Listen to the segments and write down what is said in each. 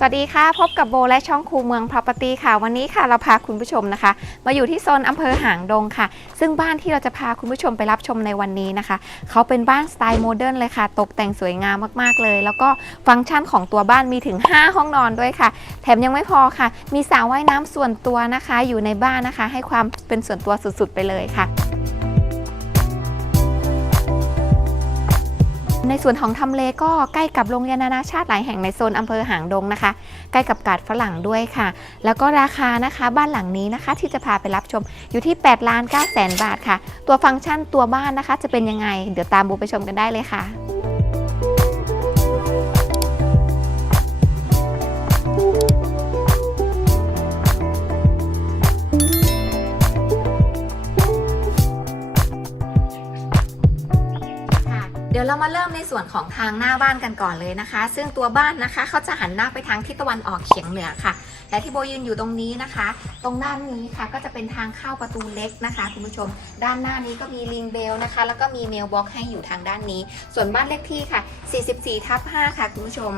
สวัสดีค่ะ พบกับโบและช่องคูเมือง Property ค่ะ วันนี้ค่ะเราพาคุณผู้ชมนะคะ มาอยู่ที่โซนอำเภอหางดงค่ะ ซึ่งบ้านที่เราจะพาคุณผู้ชมไปรับชมในวันนี้นะคะ เขาเป็นบ้านสไตล์โมเดิร์นเลยค่ะ ตกแต่งสวยงามมากๆเลย แล้วก็ฟังก์ชันของตัวบ้านมีถึง 5 ห้องนอนด้วยค่ะ แถมยังไม่พอค่ะ มีสระว่ายน้ำส่วนตัวนะคะ อยู่ในบ้านนะคะ ให้ความเป็นส่วนตัวสุดๆไปเลยค่ะ ในส่วนของทำเลก็ใกล้กับโรงเรียนนานาชาติหลายแห่งในโซนอำเภอหางดงนะคะ ใกล้กับกาดฝรั่งด้วยค่ะ แล้วก็ราคานะคะบ้านหลังนี้นะคะที่จะพาไปรับชมอยู่ที่8ล้าน9แสนบาทค่ะ ตัวฟังก์ชันตัวบ้านนะคะ จะเป็นยังไง เดี๋ยวตามบูไปชมกันได้เลยค่ะ ดี๋ยวเรามาเริ่มในส่วนของทางหน้าบ้านกันก่อนเลยนะคะ ซึ่งตัวบ้านนะคะเขาจะหันหน้าไปทางทิศตะวันออกเฉียงเหนือค่ะ และที่โบยืนอยู่ตรงนี้นะคะ ตรงด้านนี้ค่ะก็จะเป็นทางเข้าประตูเล็กนะคะคุณผู้ชม ด้านหน้านี้ก็มีลิงเบลนะคะ แล้วก็มีเมลบ็อกให้อยู่ทางด้านนี้ ส่วนบ้านเลขที่ค่ะ 44ทับ5ค่ะคุณผู้ชม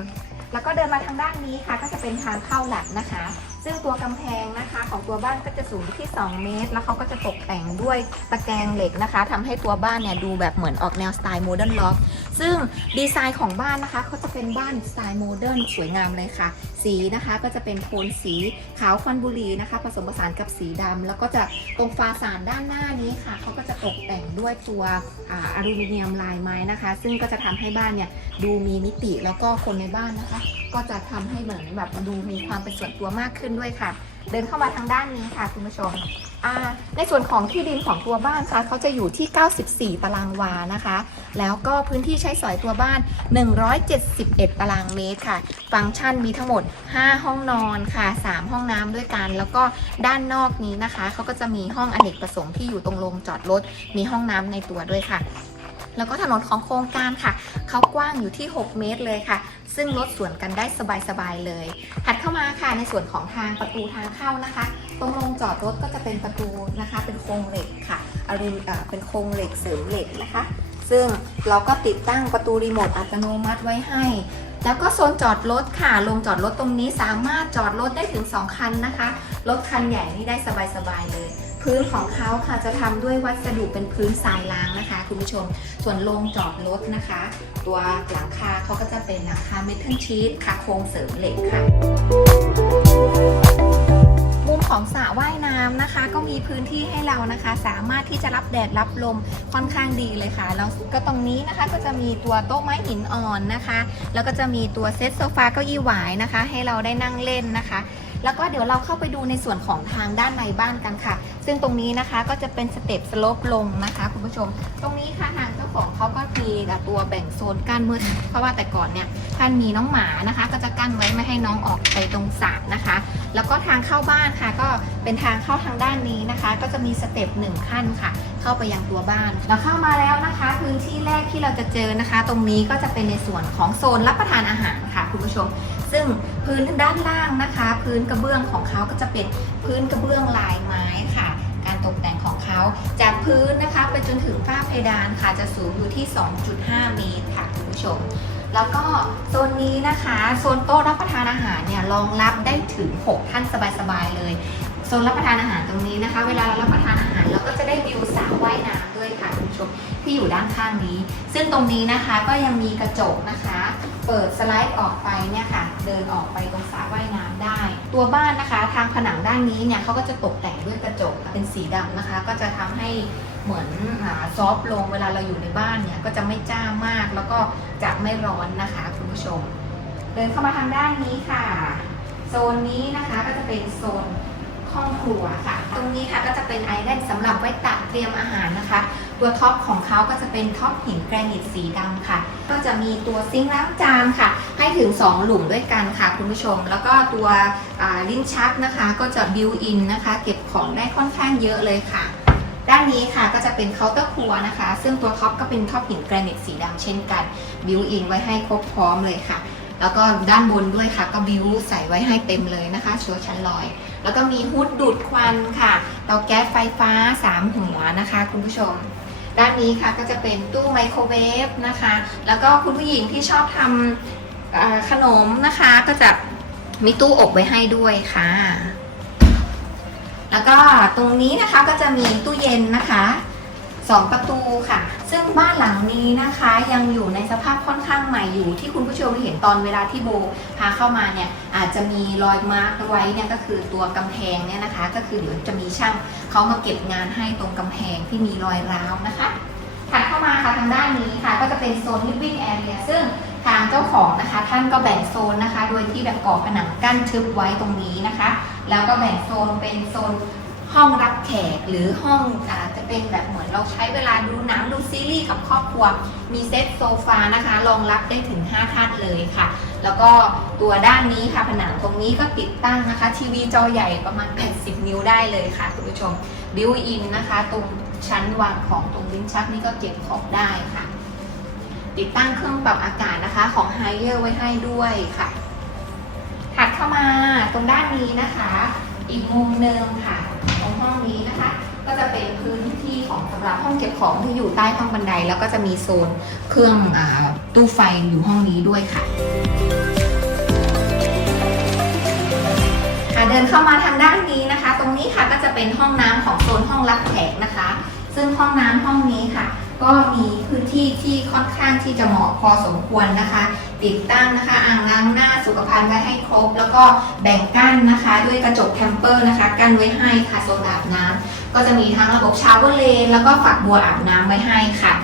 แล้วก็เดินมาทางด้านนี้ค่ะ ก็จะเป็นทางเข้าหลักนะคะ ซึ่งตัวกำแพงนะคะของตัวบ้านก็จะสูงที่ 2 เมตร แล้วเขาก็จะตกแต่งด้วยตะแกรงเหล็กนะคะทำให้ตัวบ้านเนี่ยดูแบบเหมือนออกแนวสไตล์โมเดิร์นล็อก ซึ่งดีไซน์ของบ้านนะคะเขาจะเป็นบ้านสไตล์โมเดิร์นสวยงามเลยค่ะ สีนะคะก็จะเป็นโทนสีขาวควันบุรีนะคะ ผสมผสานกับสีดำแล้วก็จะตรงฟาสานด้านหน้านี้ค่ะเขาก็จะตกแต่งด้วยตัวอาอลูมิเนียมลายไม้นะคะ ซึ่งก็จะทำให้บ้านเนี่ยดูมีมิติแล้วก็คนในบ้านนะคะ ก็จะทำให้เหมือนแบบดูมีความเป็นส่วนตัวมากขึ้นด้วยค่ะ เดินเข้ามาทางด้านนี้ค่ะคุณผู้ชม ในส่วนของที่ดินของตัวบ้านค่ะเขาจะอยู่ที่ 94 ตารางวานะคะ แล้วก็พื้นที่ใช้สอยตัวบ้าน 171 ตารางเมตรค่ะ ฟังก์ชันมีทั้งหมด 5 ห้องนอนค่ะ 3 ห้องน้ำด้วยกัน แล้วก็ด้านนอกนี้นะคะ เขาก็จะมีห้องอเนกประสงค์ที่อยู่ตรงโรงจอดรถ มีห้องน้ำในตัวด้วยค่ะ แล้วก็ถนนของโครงการค่ะ เขากว้างอยู่ที่ 6 เมตรเลยค่ะ ซึ่งรถสวนกันได้สบายๆเลย ถัดเข้ามาค่ะในส่วนของทางประตูทางเข้านะคะ ตรงโรงจอดรถก็จะเป็นประตูนะคะ เป็นโครงเหล็กค่ะอลูเป็นโครงเหล็กเสริมเหล็กนะคะ ซึ่งเราก็ติดตั้งประตูรีโมทอัตโนมัติไว้ให้แล้วก็โซนจอดรถค่ะโรงจอดรถตรงนี้สามารถจอดรถได้ถึง 2 คันนะคะ รถคันใหญ่นี่ได้สบายๆเลย พื้นของเขาค่ะจะทำด้วยวัสดุเป็นพื้นทรายล้างนะคะ คุณผู้ชม ส่วนโรงจอดรถนะคะ ตัวหลังคาเขาก็จะเป็นหลังคาเมทัลชีตค่ะโครงเสริมเหล็กค่ะมุมของสระว่ายน้ำนะคะ ก็มีพื้นที่ให้เรานะคะ สามารถที่จะรับแดดรับลมค่อนข้างดีเลยค่ะแล้วก็ตรงนี้นะคะก็จะมีตัวโต๊ะไม้หินอ่อนนะคะ แล้วก็จะมีตัวเซตโซฟาเก้าอี้หวายนะคะ ให้เราได้นั่งเล่นนะคะ แล้วก็เดี๋ยวเราเข้าไปดูในส่วนของทางด้านในบ้านกันค่ะ ซึ่งตรงนี้นะคะก็จะเป็นสเต็ปสโลปลงนะคะคุณผู้ชม ตรงนี้ค่ะทางเจ้าของเขาก็มีตัวแบ่งโซนกั้นมืดเพราะว่าแต่ก่อนเนี่ยท่านมีน้องหมานะคะ ก็จะกั้นไว้ไม่ให้น้องออกไปตรงสระนะคะ แล้วก็ทางเข้าบ้านค่ะ ก็เป็นทางเข้าทางด้านนี้นะคะ ก็จะมีสเต็ปหนึ่งขั้นค่ะ เข้าไปยังตัวบ้านเราเข้ามาแล้วนะคะ พื้นที่แรกที่เราจะเจอนะคะ ตรงนี้ก็จะเป็นในส่วนของโซนรับประทานอาหารค่ะคุณผู้ชม ซึ่งพื้นด้านล่างนะคะ พื้นกระเบื้องของเขาก็จะเป็นพื้นกระเบื้องลายไม้ค่ะ การตกแต่งของเขาจากพื้นนะคะไปจนถึงฝ้าเพดานค่ะ จะสูงอยู่ที่ 2.5 เมตรค่ะคุณผู้ชม แล้วก็โซนนี้นะคะโซนโต๊ะรับประทานอาหารเนี่ยรองรับได้ถึง 6 ท่านสบายๆเลยโซนรับประทานอาหารตรงนี้นะคะ เวลาเรารับประทานอาหารเราก็จะได้วิวสระว่ายน้ำด้วยค่ะคุณผู้ชมที่อยู่ด้านข้างนี้ ซึ่งตรงนี้นะคะก็ยังมีกระจกนะคะ เปิดสไลด์ออกไปเนี่ยค่ะ เดินออกไปตรงสระว่ายน้ำได้ ตัวบ้านนะคะ ทางผนังด้านนี้เนี่ยเขาก็จะตกแต่งด้วยกระจกเป็นสีดำนะคะ ก็จะทำให้เหมือนซอฟต์ลงเวลาเราอยู่ในบ้านเนี่ยก็จะไม่จ้ามากแล้วก็จะไม่ร้อนนะคะคุณผู้ชม เดินเข้ามาทางด้านนี้ค่ะ โซนนี้นะคะก็จะเป็นโซนห้องครัวค่ะ ตรงนี้ค่ะก็จะเป็นไอแลนด์สำหรับไว้ตักเตรียมอาหารนะคะ ตัวท็อปของเขาก็จะเป็นท็อปหินแกรนิตสีดำค่ะ ก็จะมีตัวซิงค์ล้างจานค่ะ ให้ถึง 2 หลุมด้วยกันค่ะคุณผู้ชม แล้วก็ตัวลิ้นชักนะคะ ก็จะบิวอินนะคะ เก็บของได้ค่อนข้างเยอะเลยค่ะ ด้านนี้ค่ะก็จะเป็นเคาน์เตอร์ครัวนะคะ ซึ่งตัวท็อปก็เป็นท็อปหินแกรนิตสีดำเช่นกันบิวอินไว้ให้ครบพร้อมเลยค่ะแล้วก็ด้านบนด้วยค่ะ ก็บิวใส่ไว้ให้เต็มเลยนะคะชัวชั้นลอย แล้วก็มีฮุดดูดควันค่ะเตาแก๊สไฟฟ้า 3 หัวนะคะ คุณผู้ชม ด้านนี้ค่ะก็จะเป็นตู้ไมโครเวฟนะคะ แล้วก็คุณผู้หญิงที่ชอบทำขนมนะคะ ก็จะมีตู้อบไว้ให้ด้วยค่ะ แล้วก็ตรงนี้นะคะก็จะมีตู้เย็นนะคะ สองประตูค่ะ ซึ่งบ้านหลังนี้นะคะยังอยู่ในสภาพค่อนข้างใหม่อยู่ ที่คุณผู้ชมเห็นตอนเวลาที่โบพาเข้ามาเนี่ยอาจจะมีรอยมาร์กไว้เนี่ยก็คือตัวกำแพงเนี่ยนะคะ ก็คือเดี๋ยวจะมีช่างเขามาเก็บงานให้ตรงกำแพงที่มีรอยร้าวนะคะถัดเข้ามาค่ะทางด้านนี้ค่ะ ก็จะเป็นโซน living area ซึ่งทางเจ้าของนะคะ ท่านก็แบ่งโซนนะคะ โดยที่แบบก่อผนังกั้นทึบไว้ตรงนี้นะคะ แล้วก็แบ่งโซนเป็นโซน ห้องรับแขกหรือห้องอจะเป็นแบบเหมือนเราใช้เวลาดูหนังดูซีรีส์กับครอบครัว มีเซตโซฟานะคะรองรับได้ถึง 5 ท่านเลยค่ะ แล้วก็ตัวด้านนี้ค่ะผนังตรงนี้ก็ติดตั้งนะคะ ทีวีจอใหญ่ประมาณ 80 นิ้วได้เลยค่ะคุณผู้ชมบิวอินนะคะ ตรงชั้นวางของตรงลิ้นชักนี่ก็เก็บของได้ค่ะ ติดตั้งเครื่องปรับอากาศนะคะของไฮเ e อร์ไว้ให้ด้วยค่ะถัดเข้ามาตรงด้านนี้นะคะ อีกมุมหนึ่งค่ะ ห้องนี้นะคะ ก็จะเป็นพื้นที่ของสำหรับห้องเก็บของที่อยู่ใต้ห้องบันได แล้วก็จะมีโซนเครื่องอตู้ไฟอยู่ห้องนี้ด้วยค่ะค่ะเดินเข้ามาทางด้านนี้นะคะ ตรงนี้ค่ะก็จะเป็นห้องน้ำของโซนห้องรับแขกนะคะ ซึ่งห้องน้ำห้องนี้ค่ะ ก็มีพื้นที่ที่ค่อนข้างที่จะเหมาะพอสมควรนะคะ ติดตั้งนะคะอ่างล้างหน้าสุขภัณฑ์ไว้ให้ครบ แล้วก็แบ่งกั้นนะคะ ด้วยกระจกแทมเปอร์นะคะ กั้นไว้ให้ค่ะโซนอาบน้ำก็จะมีทั้งระบบชาวเวอร์เลนแล้วก็ฝักบัวอาบน้ำไว้ให้ค่ะ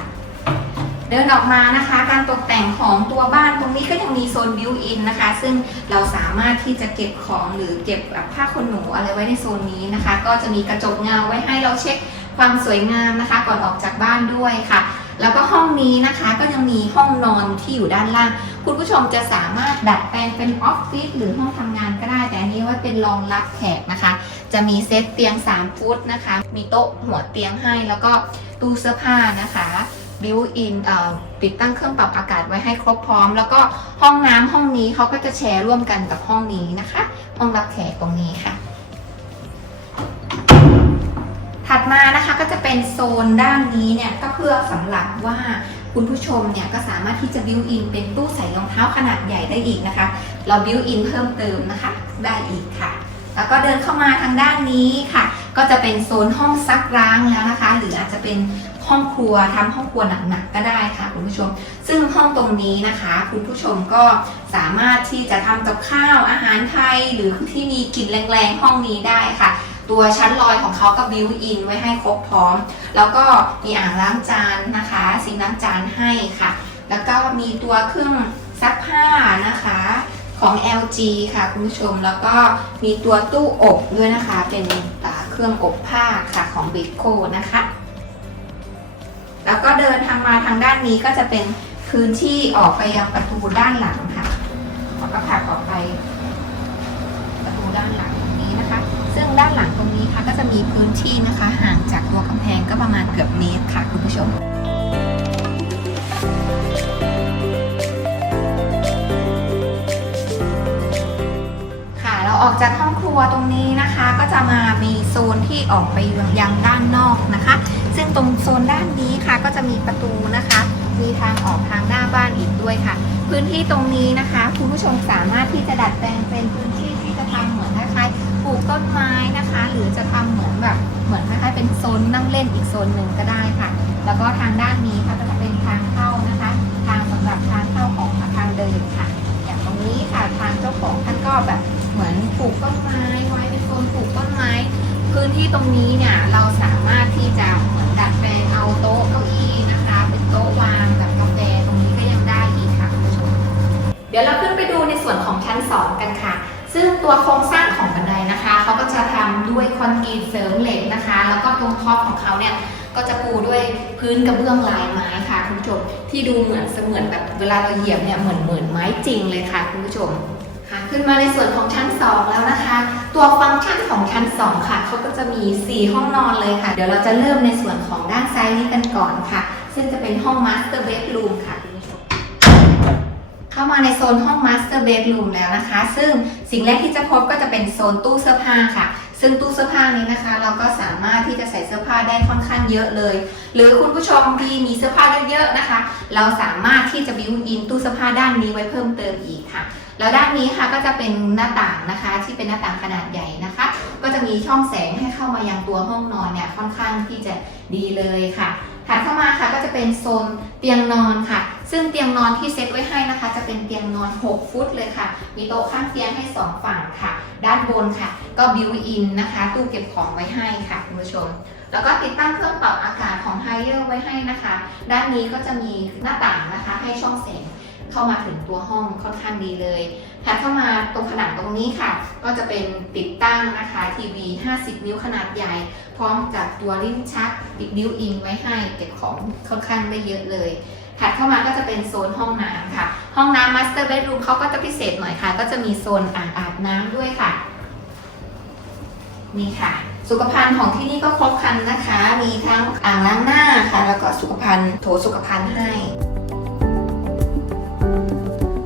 เดินออกมานะคะ การตกแต่งของตัวบ้านตรงนี้ก็ยังมีโซนบิวอินนะคะ ซึ่งเราสามารถที่จะเก็บของหรือเก็บแบบผ้าขนหนูอะไรไว้ในโซนนี้นะคะ ก็จะมีกระจกเงาไว้ให้เราเช็คความสวยงามนะคะ ก่อนออกจากบ้านด้วยค่ะ แล้วก็ห้องนี้นะคะก็ยังมีห้องนอนที่อยู่ด้านล่าง คุณผู้ชมจะสามารถดัดแปลงเป็นออฟฟิศหรือห้องทำงานก็ได้ แต่อันนี้ไว้เป็นรองรับแขกนะคะ จะมีเซตเตียง 3 ฟุตนะคะ มีโต๊ะหัวเตียงให้ แล้วก็ตู้เสื้อผ้านะคะบิวอินติดตั้งเครื่องปรับอากาศไว้ให้ครบพร้อม แล้วก็ห้องน้ำห้องนี้เขาก็จะแชร์ร่วมกันกับห้องนี้นะคะ ห้องรับแขกตรงนี้ค่ะ ถัดมานะคะก็จะเป็นโซนด้านนี้เนี่ยก็เพื่อสำหรับว่าคุณผู้ชมเนี่ยก็สามารถที่จะบิวอินเป็นตู้ใส่รองเท้าขนาดใหญ่ได้อีกนะคะ เราบิวอินเพิ่มเติมนะคะได้อีกค่ะ แล้วก็เดินเข้ามาทางด้านนี้ค่ะ ก็จะเป็นโซนห้องซักล้างแล้วนะคะ หรืออาจจะเป็นห้องครัวทำห้องครัวหนักๆก็ได้ค่ะคุณผู้ชม ซึ่งห้องตรงนี้นะคะ คุณผู้ชมก็สามารถที่จะทำกับข้าวอาหารไทยหรือที่มีกลิ่นแรงๆห้องนี้ได้ค่ะ ตัวชั้นลอยของเขาก็บิวอินไว้ให้ครบพร้อม แล้วก็มีอ่างล้างจานนะคะ ซิงล้างจานให้ค่ะ แล้วก็มีตัวเครื่องซักผ้านะคะของ LG ค่ะคุณผู้ชมแล้วก็มีตัวตู้อบด้วยนะคะ เป็นเครื่องอบผ้าค่ะของ b i c o นะคะ แล้วก็เดินทางมาทางด้านนี้ก็จะเป็นพื้นที่ออกไปยังประตูด้านหลังค่ะแล้วก็ผลักออกไปประตูด้านหลัง ซึ่งด้านหลังตรงนี้ค่ะก็จะมีพื้นที่นะคะห่างจากตัวกำแพงก็ประมาณเกือบเมตรค่ะคุณผู้ชมค่ะเราออกจากห้องครัวตรงนี้นะคะก็จะมามีโซนที่ออกไปยังด้านนอกนะคะ ซึ่งตรงโซนด้านนี้ค่ะก็จะมีประตูนะคะ มีทางออกทางหน้าบ้านอีกด้วยค่ะ พื้นที่ตรงนี้นะคะคุณผู้ชมสามารถที่จะดัดแปลงเป็นพื้นที่ ที่จะทำเหมือนคล้ายๆปลูกต้นไม้นะคะ หรือจะทำเหมือนแบบเหมือนคล้ายๆเป็นโซนนั่งเล่นอีกโซนหนึ่งก็ได้ค่ะ แล้วก็ทางด้านนี้ค่ะก็จะเป็นทางเข้านะคะ ทางสำหรับทางเข้าของทางเดินค่ะ อย่างตรงนี้ค่ะทางเจ้าของท่านก็แบบเหมือนปลูกต้นไม้ไว้เป็นโซนปลูกต้นไม้ พื้นที่ตรงนี้เนี่ยเราสามารถที่จะเหมือนดัดแปลงเอาโต๊ะเก้าอี้นะคะ เป็นโต๊ะวางแบบกาแฟตรงนี้ก็ยังได้อีกค่ะคุณผู้ชมเดี๋ยวเราขึ้นไปดูในส่วนของชั้น2กันค่ะ ซึ่งตัวโครงสร้างของบันไดนะคะเขาก็จะทำด้วยคอนกรีตเสริมเหล็กนะคะ แล้วก็ตรงท็อปของเขาเนี่ยก็จะปูด้วยพื้นกระเบื้องลายไม้ค่ะคุณผู้ชมที่ดูเหมือนเสมือนแบบเวลาเราเหยียบเนี่ยเหมือนเหมือนไม้จริงเลยค่ะคุณผู้ชมค่ะขึ้นมาในส่วนของชั้น 2 แล้วนะคะ ตัวฟังก์ชันของชั้น 2 ค่ะเขาก็จะมี 4 ห้องนอนเลยค่ะ เดี๋ยวเราจะเริ่มในส่วนของด้านซ้ายนี้กันก่อนค่ะ ซึ่งจะเป็นห้อง Master Bedroom ค่ะคุณผู้ช เข้ามาในโซนห้อง Master Bedroom แล้วนะคะ ซึ่งสิ่งแรกที่จะพบก็จะเป็นโซนตู้เสื้อผ้าค่ะ ซึ่งตู้เสื้อผ้านี้นะคะ เราก็สามารถที่จะใส่เสื้อผ้าได้ค่อนข้างเยอะเลย หรือคุณผู้ชมที่มีเสื้อผ้าเยอะๆนะคะ เราสามารถที่จะบิวอินตู้เสื้อผ้าด้านนี้ไว้เพิ่มเติมอีกค่ะ แล้วด้านนี้ค่ะก็จะเป็นหน้าต่างนะคะ ที่เป็นหน้าต่างขนาดใหญ่นะคะ ก็จะมีช่องแสงให้เข้ามายังตัวห้องนอนเนี่ยค่อนข้างที่จะดีเลยค่ะถัดเข้ามาค่ะก็จะเป็นโซนเตียงนอนค่ะ ซึ่งเตียงนอนที่เซตไว้ให้นะคะ จะเป็นเตียงนอน 6 ฟุตเลยค่ะ มีโต๊ะข้างเตียงให้ 2 ฝั่งค่ะ ด้านบนค่ะ ก็บิวอินนะคะ ตู้เก็บของไว้ให้ค่ะคุณผู้ชม แล้วก็ติดตั้งเครื่องปรับอากาศของไฮเออร์ไว้ให้นะคะ ด้านนี้ก็จะมีหน้าต่างนะคะ ให้ช่องแสงเข้ามาถึงตัวห้องค่อนข้างดีเลย ถัดเข้ามาตรงผนังตรงนี้ค่ะ ก็จะเป็นติดตั้งนะคะทีวี 50 นิ้วขนาดใหญ่ พร้อมกับตัวลิ้นชักติดบิวอินไว้ให้เก็บของค่อนข้างได้เยอะเลยถัดเข้ามาก็จะเป็นโซนห้องน้ำค่ะ ห้องน้ำมาสเตอร์เบดรูมเขาก็จะพิเศษหน่อยค่ะ ก็จะมีโซนอ่างอาบน้ำด้วยค่ะ นี่ค่ะ สุขภัณฑ์ของที่นี่ก็ครบครันนะคะ มีทั้งอ่างล้างหน้าค่ะ แล้วก็สุขภัณฑ์โถสุขภัณฑ์ให้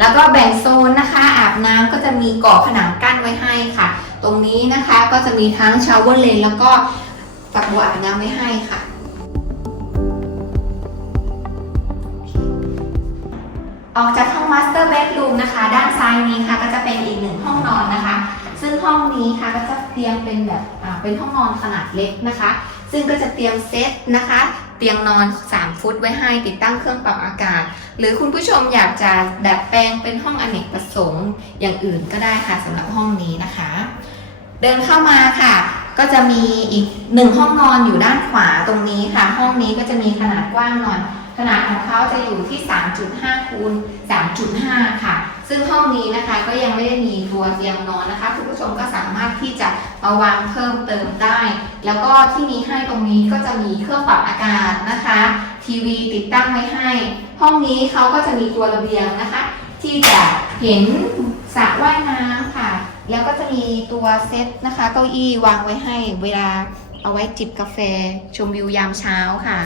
แล้วก็แบ่งโซนนะคะอาบน้ำก็จะมีก่อผนังกั้นไว้ให้ค่ะ ตรงนี้นะคะก็จะมีทั้งชาวเวอร์เลนแล้วก็ฝักบัวอาบน้ำไว้ให้ค่ะ ออกจากห้องมาสเตอร์เบดรูมนะคะ ด้านซ้ายนี้ค่ะก็จะเป็นอีกหนึ่งห้องนอนนะคะ ซึ่งห้องนี้ค่ะก็จะเตรียมเป็นแบบเป็นห้องนอนขนาดเล็กนะคะ ซึ่งก็จะเตรียมเซตนะคะ เตียงนอน 3 ฟุตไว้ให้ติดตั้งเครื่องปรับอากาศ หรือคุณผู้ชมอยากจะดัดแปลงเป็นห้องอเนกประสงค์อย่างอื่นก็ได้ค่ะสำหรับห้องนี้นะคะ เดินเข้ามาค่ะ ก็จะมีอีกหนึ่งห้องนอนอยู่ด้านขวาตรงนี้ค่ะ ห้องนี้ก็จะมีขนาดกว้างหน่อย ขนาดของเขาจะอยู่ที่ 3.5คูณ3.5 ค่ะ ซึ่งห้องนี้นะคะก็ยังไม่ได้มีตัวเตียงนอนนะคะคุณผู้ชมก็สามารถที่จะมาวางเพิ่มเติมได้ แล้วก็ที่มีให้ตรงนี้ก็จะมีเครื่องปรับอากาศนะคะ ทีวีติดตั้งไว้ให้ ห้องนี้เขาก็จะมีตัวระเบียงนะคะ ที่จะเห็นสระว่ายน้ำค่ะ แล้วก็จะมีตัวเซตนะคะเก้าอี้วางไว้ให้เวลาเอาไว้จิบกาแฟ ชมวิวยามเช้าค่ะ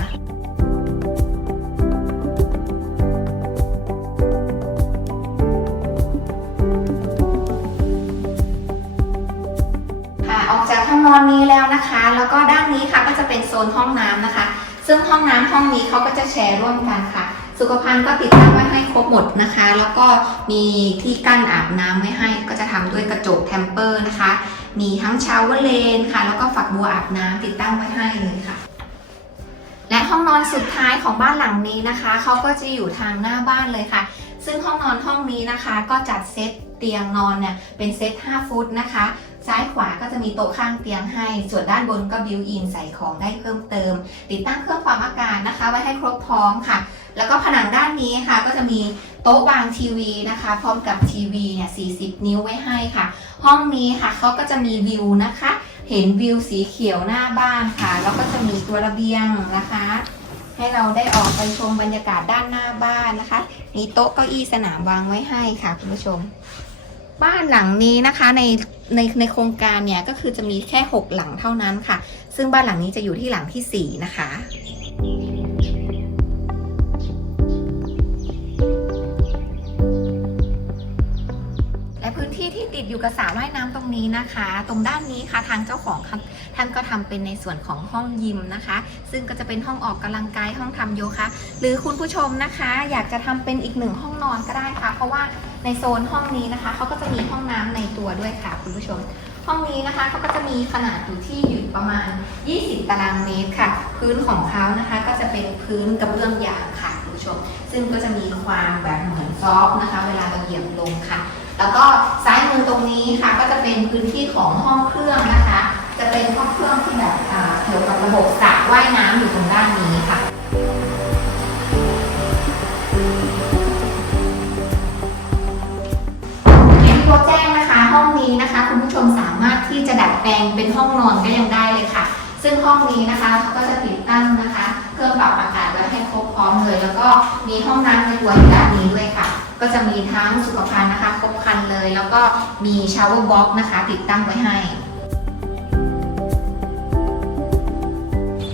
ค่ะออกจากห้องนอนนี้แล้วนะคะ แล้วก็ด้านนี้ค่ะก็จะเป็นโซนห้องน้ำนะคะ ซึ่งห้องน้ำห้องนี้เขาก็จะแชร์ร่วมกันค่ะ สุขภัณฑ์ก็ติดตั้งไว้ให้ครบหมดนะคะ แล้วก็มีที่กั้นอาบน้ำไว้ให้ก็จะทำด้วยกระจกแทมเปอร์นะคะ มีทั้งชาวเวอร์เลนค่ะ แล้วก็ฝักบัวอาบน้ำติดตั้งไว้ให้เลยค่ะและห้องนอนสุดท้ายของบ้านหลังนี้นะคะเขาก็จะอยู่ทางหน้าบ้านเลยค่ะ ซึ่งห้องนอนห้องนี้นะคะ ก็จัดเซตเตียงนอนเนี่ยเป็นเซต 5 ฟุตนะคะ ซ้ายขวาก็จะมีโต๊ะข้างเตียงให้ ส่วนด้านบนก็บิวอินใส่ของได้เพิ่มเติม ติดตั้งเครื่องปรับอากาศนะคะ ไว้ให้ครบพร้อมค่ะ แล้วก็ผนังด้านนี้ค่ะก็จะมีโต๊ะวางทีวีนะคะ พร้อมกับทีวีเนี่ย 40 นิ้วไว้ให้ค่ะ ห้องนี้ค่ะเขาก็จะมีวิวนะคะ เห็นวิวสีเขียวหน้าบ้านค่ะ แล้วก็จะมีตัวระเบียงนะคะ ให้เราได้ออกไปชมบรรยากาศด้านหน้าบ้านนะคะ มีโต๊ะเก้าอี้สนามวางไว้ให้ค่ะคุณผู้ชม บ้านหลังนี้นะคะในในในโครงการเนี่ยก็คือจะมีแค่ 6 หลังเท่านั้นค่ะ ซึ่งบ้านหลังนี้จะอยู่ที่หลังทีสี่4 นะคะ พื้นที่ที่ติดอยู่กับสระว่ายน้ำตรงนี้นะคะ ตรงด้านนี้ค่ะทางเจ้าของค่ะท่านก็ทำเป็นในส่วนของห้องยิมนะคะ ซึ่งก็จะเป็นห้องออกกำลังกายห้องทำโยคะหรือคุณผู้ชมนะคะ อยากจะทำเป็นอีกหนึ่งห้องนอนก็ได้ค่ะ เพราะว่าในโซนห้องนี้นะคะเขาก็จะมีห้องน้ำในตัวด้วยค่ะ คุณผู้ชม ห้องนี้นะคะเขาก็จะมีขนาดอยู่ที่อยู่ประมาณ 20 ตารางเมตรค่ะ พื้นของเขานะคะก็จะเป็นพื้นกระเบื้องยางค่ะคุณผู้ชม ซึ่งก็จะมีความแบบเหมือนซอฟต์นะคะ เวลาเราเหยียบลงค่ะ แล้วก็ซ้ายมือตรงนี้ค่ะก็จะเป็นพื้นที่ของห้องเครื่องนะคะ จะเป็นห้องเครื่องที่แบบเกี่ยวกับระบบสระว่ายน้ำอยู่ตรงด้านนี้ค่ะอย่างที่โบแจ้งนะคะ ห้องนี้นะคะ คุณผู้ชมสามารถที่จะดัดแปลงเป็นห้องนอนก็ยังได้เลยค่ะ ซึ่งห้องนี้นะคะเขาก็จะติดตั้งนะคะ เครื่องปรับอากาศไว้ให้ครบพร้อมเลย แล้วก็มีห้องน้ำในตัวอยู่ด้านนี้ด้วยค่ะ ก็จะมีทั้งสุขภัณฑ์นะคะ ครบครันเลย แล้วก็มีชาวเวอร์บ็อกนะคะ ติดตั้งไว้ให้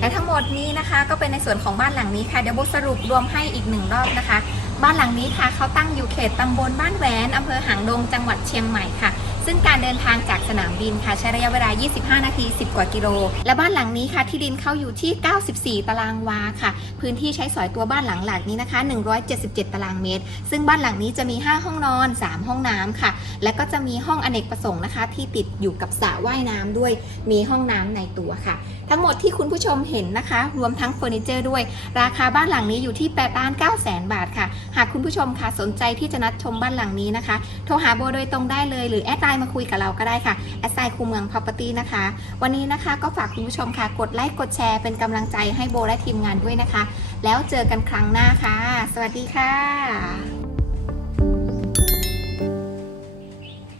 และทั้งหมดนี้นะคะ ก็เป็นในส่วนของบ้านหลังนี้ค่ะ เดี๋ยวโบสรุปรวมให้อีกหนึ่งรอบนะคะ บ้านหลังนี้ค่ะเขาตั้งอยู่เขตตำบลบ้านแหวนอำเภอหางดงจังหวัดเชียงใหม่ค่ะ ซึ่งการเดินทางจากสนามบินค่ะใช้ระยะเวลา 25 นาที 10 กว่ากิโล และบ้านหลังนี้ค่ะที่ดินเข้าอยู่ที่ 94 ตารางวาค่ะ พื้นที่ใช้สอยตัวบ้านหลังหลักนี้นะคะ 177 ตารางเมตร ซึ่งบ้านหลังนี้จะมี 5 ห้องนอน 3 ห้องน้ำค่ะ และก็จะมีห้องอเนกประสงค์นะคะ ที่ติดอยู่กับสระว่ายน้ำด้วย มีห้องน้ำในตัวค่ะ ทั้งหมดที่คุณผู้ชมเห็นนะคะ รวมทั้งเฟอร์นิเจอร์ด้วย ราคาบ้านหลังนี้อยู่ที่8ล้าน9แสนบาทค่ะ หากคุณผู้ชมค่ะสนใจที่จะนัดชมบ้านหลังนี้นะคะ โทรหาโบโดยตรงได้เลยหรือแอดไลน์มาคุยกับเราก็ได้ค่ะแอดไซน์คูเมือง property นะคะ วันนี้นะคะก็ฝากคุณผู้ชมค่ะ กดไลค์กดแชร์เป็นกำลังใจให้โบและทีมงานด้วยนะคะ แล้วเจอกันครั้งหน้าค่ะ สวัสดีค่ะ